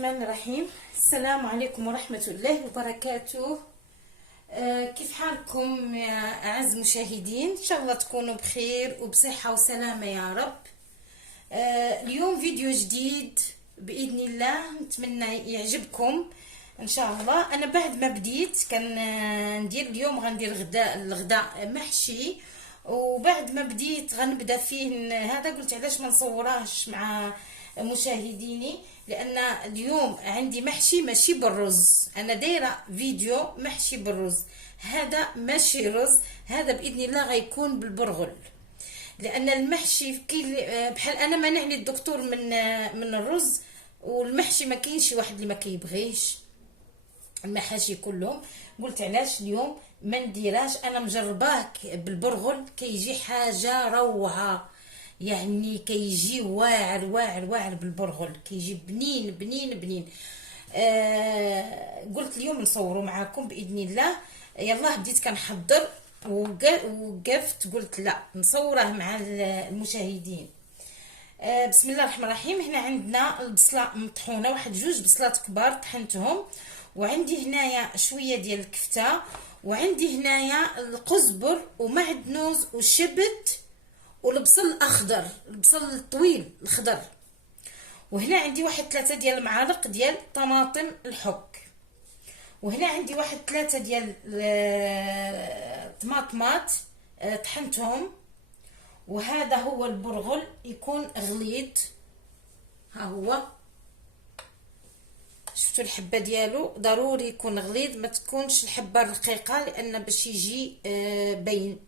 الرحمن الرحيم. السلام عليكم ورحمة الله وبركاته. كيف حالكم يا أعز مشاهدين؟ إن شاء الله تكونوا بخير وبصحة وسلامة يا رب. اليوم فيديو جديد بإذن الله، نتمنى يعجبكم إن شاء الله. أنا بعد ما بديت كان ندير اليوم غندير الغداء محشي، وبعد ما بديت غنبدا فيه هذا قلت علاش ما نصوراهش مع مشاهديني، لان اليوم عندي محشي ماشي بالرز. انا دايره فيديو محشي بالرز، هذا ماشي رز، هذا باذن الله غيكون بالبرغل. لان المحشي بحال انا مانعني الدكتور من الرز، والمحشي ما كاينش واحد اللي ما كيبغيش المحاشي كلهم. قلت علاش اليوم ما نديراش، انا مجرباه بالبرغل كيجي حاجه روعه، يعني كيجي واعر واعر واعر بالبرغل، كيجي بنين بنين بنين. قلت اليوم نصوروا معاكم باذن الله. يلا بديت كنحضر وقفت قلت لا نصوره مع المشاهدين. بسم الله الرحمن الرحيم. هنا عندنا البصله مطحونه، واحد جوج بصلات كبار طحنتهم، وعندي هنايا شويه ديال الكفته، وعندي هنايا القزبر ومعدنوس والشبت والبصل الاخضر، البصل الطويل الخضر. وهنا عندي واحد 3 ديال المعالق ديال طماطم الحك، وهنا عندي واحد 3 ديال طماطمات طحنتهم. وهذا هو البرغل، يكون غليظ، ها هو شفتوا الحبه ديالو ضروري يكون غليظ، ما تكونش الحبه رقيقه لان باش يجي باين.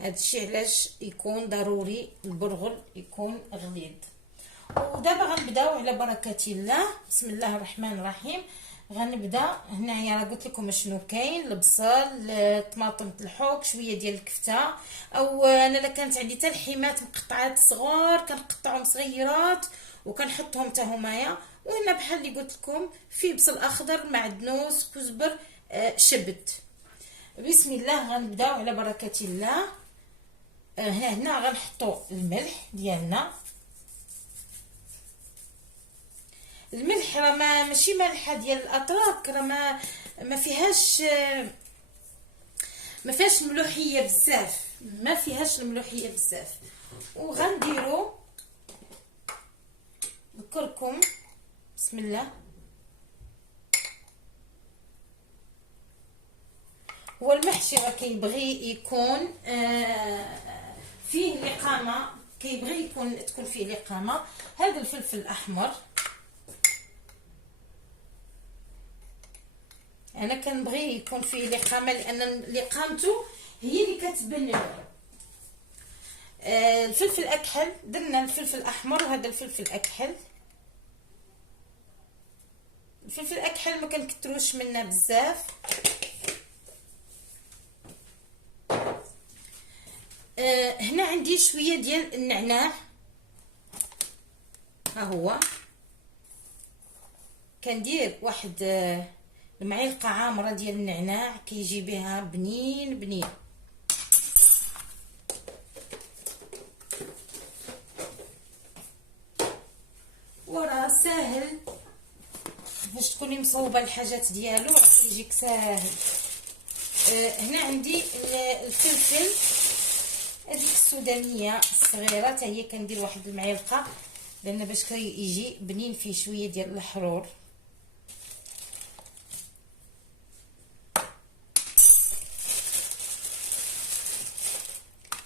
هادشي علاش يكون ضروري البرغل يكون غليظ. ودابا غنبداو على بركه الله. بسم الله الرحمن الرحيم. غنبدا هنايا راه قلت لكم شنو كاين: البصل، طماطم الحوك، شويه ديال الكفته، او انا لا كانت عندي حتى الحيمات مقطعات صغار كنقطعهم صغيرات وكنحطهم حتى همايا. وهنا بحال اللي قلت لكم فيه بصل اخضر، معدنوس، كزبر، شبت. بسم الله غنبداو على بركه الله. هنا غنحطوا الملح ديالنا. الملح راه ماشي مالحه ديال الاتراك، راه ما فيهاش الملوحيه بزاف، ما فيهاش الملوحيه بزاف. وغنديروا الكركم. بسم الله. هو المحشي راه كيبغي يكون فيه لقامه، كيبغي تكون فيه لقامه. هذا الفلفل الاحمر انا كنبغي يكون فيه لقامه، لان لقامته هي اللي كتبان. الفلفل الاكحل درنا الفلفل الاحمر، وهذا الفلفل الاكحل. الفلفل الاكحل ما كنكتروش منه بزاف. هنا عندي شويه ديال النعناع، ها هو كندير واحد المعلقه عامره ديال النعناع، كيجي بها بنين بنين. وراه ساهل باش تكوني مصوبه الحاجات ديالو، كيجيك ساهل. هنا عندي الفلفل هذيك السودانيه الصغيره، حتى هي كندير واحد المعلقه، لان باش يجي بنين فيه شويه ديال الحرور.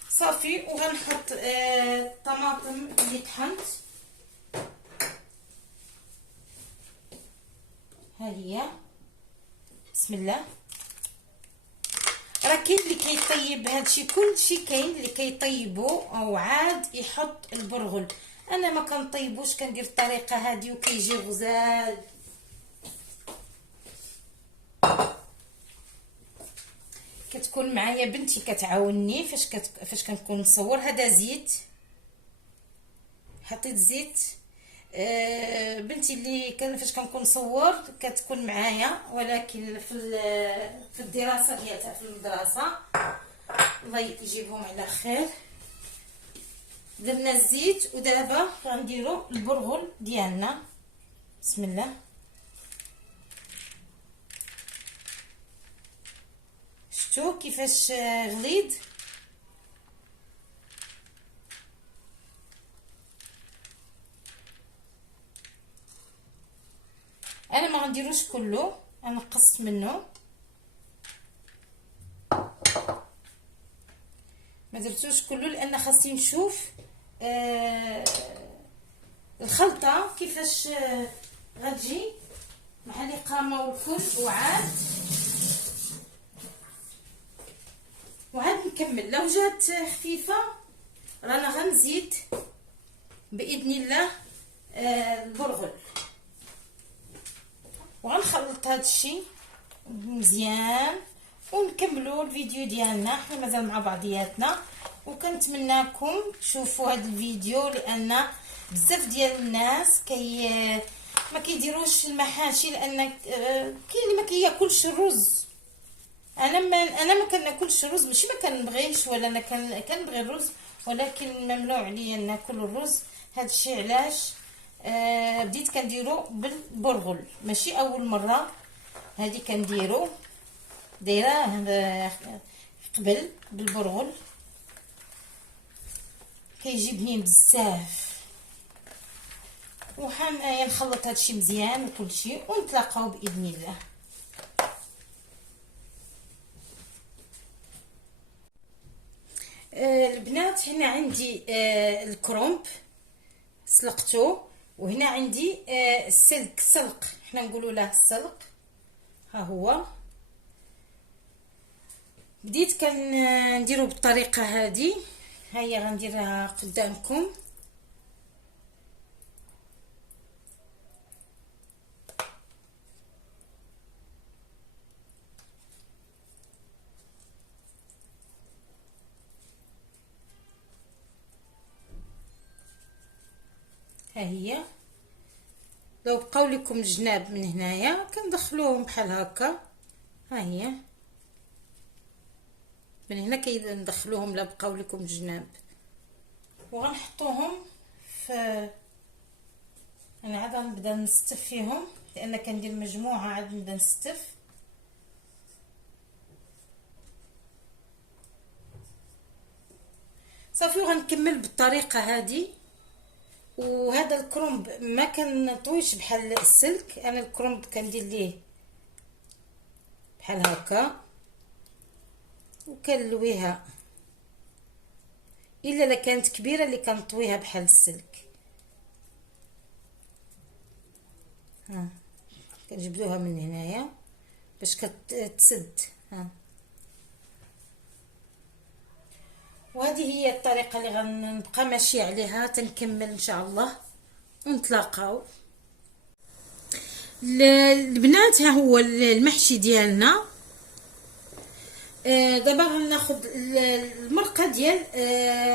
صافي. وغنحط الطماطم اللي طحنت، ها هي. بسم الله. راه كاين اللي كيطيب هادشي، كلشي كاين اللي كيطيبو او عاد يحط البرغل. انا ما كنطيبوش، كندير الطريقه هذه وكيجي غزال. كتكون معايا بنتي كتعاونني فاش كنكون نصور. هذا زيت، حطيت زيت. بنتي اللي فاش كنكون نصور كتكون معايا، ولكن في الدراسه ديالها في المدرسه. الله يجيبهم على خير. درنا الزيت، ودابا غنديروا البرغل ديالنا. بسم الله. شفتوا كيفاش غليظ؟ انا ما غنديروش كله، انا قصت منه، ما درتوش كله لان خاصني نشوف الخلطه كيفاش غتجي مع القامه والكل. وعاد نكمل. لو جات خفيفه رانا غنزيد باذن الله البرغل، وغنخلط هذا الشيء مزيان ونكملوا الفيديو ديالنا. حنا مازال مع بعضياتنا، وكنتمناكم تشوفوا هذا الفيديو لان بزاف ديال الناس ما كيديروش المحاشي، لان كاين اللي ما كياكلش الرز. انا ما كناكلش الرز، ماشي ما كنبغيش ولا انا كنبغي الرز، ولكن ممنوع عليا ناكل الرز. هذا الشيء علاش بديت كنديرو بالبرغل، ماشي اول مره هذه كنديرو، دايره قبل بالبرغل كيجي بنين بزاف. وحنايا نخلط هادشي مزيان وكل شيء، ونتلاقاو باذن الله. البنات هنا عندي الكرومب سلقته، وهنا عندي السلق، سلق حنا نقولوا له السلق. ها هو بديت كنديرو بالطريقه هذه. هيا غنديرها قدامكم. ها هي. لو بقاو لكم الجناب من هنايا كندخلوهم بحال هكا. ها هي من هنا كندخلوهم لا بقاو لكم الجناب، وغنحطوهم في. انا عاد غنبدا نستف فيهم لان كندير مجموعه، عاد نبدا نستف. صافي وغنكمل بالطريقه هذه. وهذا الكرنب ما كنطويش بحال السلك، انا الكرنب كندير ليه بحال هكا وكنلويها، الا لا كانت كبيره اللي كنطويها بحال السلك. ها كنجبدوها من هنايا باش كتسد. ها وهذه هي الطريقه اللي غنبقى ماشي عليها تنكمل ان شاء الله ونتلاقاو. البنات ها هو المحشي ديالنا. دابا غناخذ المرقه ديال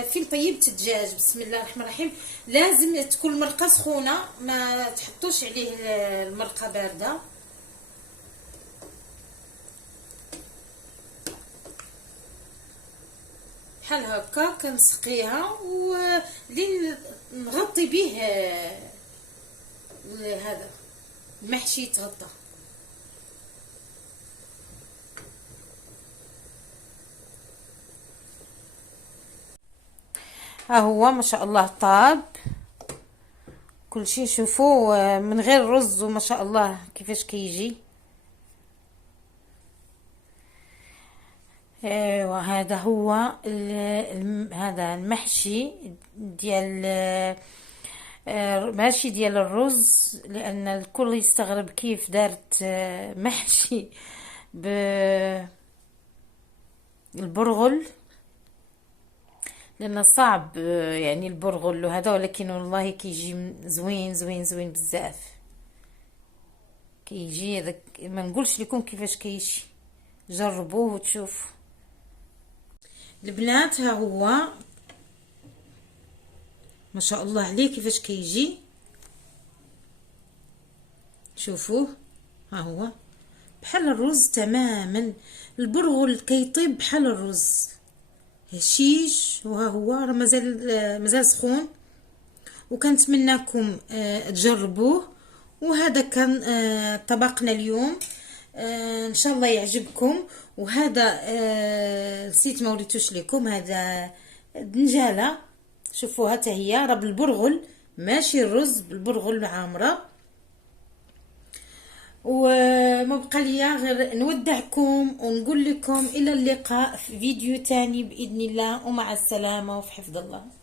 فين طيبت الدجاج. بسم الله الرحمن الرحيم. لازم تكون المرقه سخونه، ما تحطوش عليه المرقه بارده. بحال هكا كنسقيها ولين نغطي به هذا المحشي يتغطى. ها هو ما شاء الله طاب كل شيء. شوفوا من غير رز وما شاء الله كيفاش كيجي. وهذا هو هذا المحشي ديال ماشي ديال الرز، لان الكل يستغرب كيف دارت محشي بالبرغل، لان صعب يعني البرغل وهذا، ولكن والله كيجي زوين زوين زوين بزاف. كيجي هذاك ما نقولش لكم كيفاش كيجي، جربوه وتشوفوا. البنات ها هو ما شاء الله عليه كيفاش كيجي. شوفوه ها هو بحال الرز تماما. البرغل كيطيب بحال الرز هشيش. وها هو راه مازال سخون، وكنتمناكم تجربوه وهذا كان طبقنا اليوم. ان شاء الله يعجبكم. وهذا نسيت ما وريتوش لكم، هذا دنجاله، شوفوها حتى هي راه بالبرغل، ماشي الرز، بالبرغل عامره. وما بقى ليا غير نودعكم ونقول لكم الى اللقاء في فيديو تاني باذن الله، ومع السلامه وفي حفظ الله.